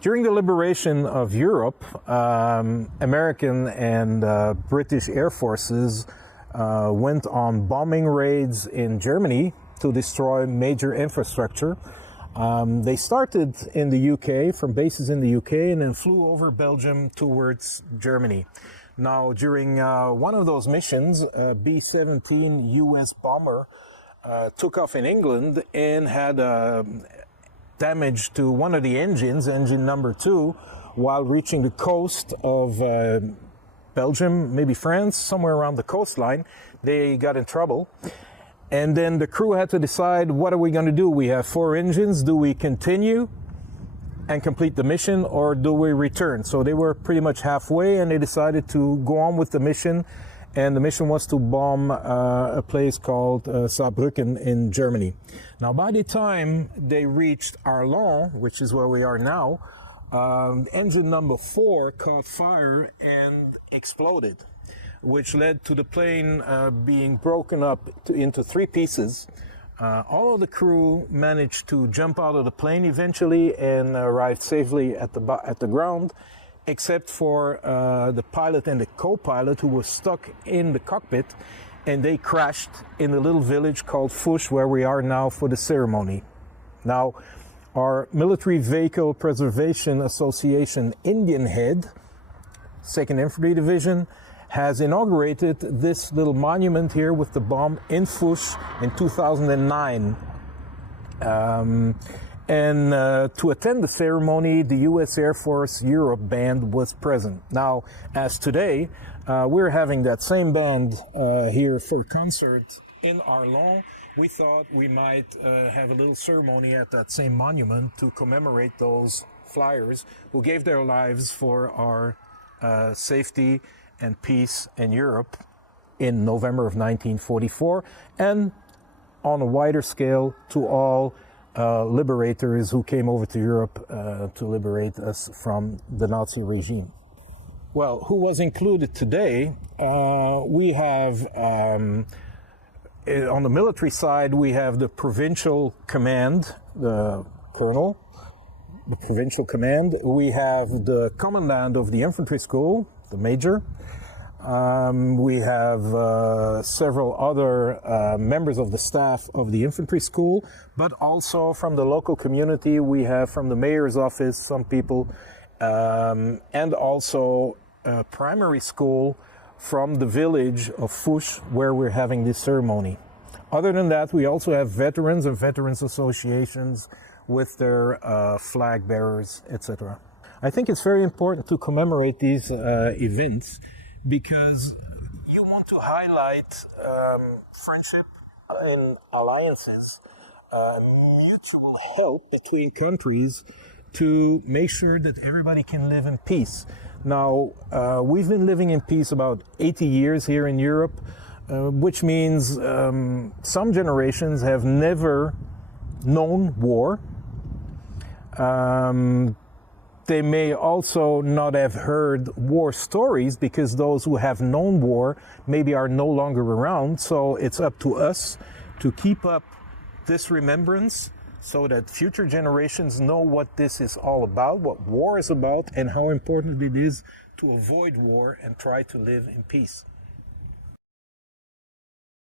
During the liberation of Europe, American and British Air Forces went on bombing raids in Germany to destroy major infrastructure. They started in the UK, from bases in the UK, and then flew over Belgium towards Germany. Now, during one of those missions, a B-17 US bomber took off in England and had damage to one of the engines, engine number 2, while reaching the coast of Belgium, maybe France, somewhere around the coastline. They got in trouble. And then the crew had to decide, what are we going to do? We have 4 engines. Do we continue and complete the mission, or do we return? So they were pretty much halfway, and they decided to go on with the mission. And the mission was to bomb a place called Saarbrücken in Germany. Now, by the time they reached Arlon, which is where we are now, engine number 4 caught fire and exploded, which led to the plane being broken up into 3 pieces. All of the crew managed to jump out of the plane eventually and arrived safely at the ground, except for the pilot and the co-pilot, who was stuck in the cockpit, and they crashed in the little village called Fusch, where we are now for the ceremony. Now, our Military Vehicle Preservation Association Indian head, 2nd Infantry Division, has inaugurated this little monument here with the bomb in Fusch in 2009. And to attend the ceremony, the U.S. Air Force Europe Band was present. Now, as today, we're having that same band here for a concert in Arlon. We thought we might have a little ceremony at that same monument to commemorate those flyers who gave their lives for our safety and peace in Europe in November of 1944, and on a wider scale to all liberators who came over to Europe to liberate us from the Nazi regime. Well, who was included today? We have, on the military side, we have the provincial command, the colonel, the provincial command. We have the commandant of the infantry school, the major. We have several other members of the staff of the infantry school, but also from the local community. We have from the mayor's office some people, and also a primary school from the village of Fusch, where we're having this ceremony. Other than that, we also have veterans and veterans associations with their flag bearers, etc. I think it's very important to commemorate these events, because you want to highlight friendship and alliances, mutual help between countries to make sure that everybody can live in peace. Now, we've been living in peace about 80 years here in Europe, which means some generations have never known war. They may also not have heard war stories, because those who have known war maybe are no longer around. So it's up to us to keep up this remembrance so that future generations know what this is all about, what war is about, and how important it is to avoid war and try to live in peace.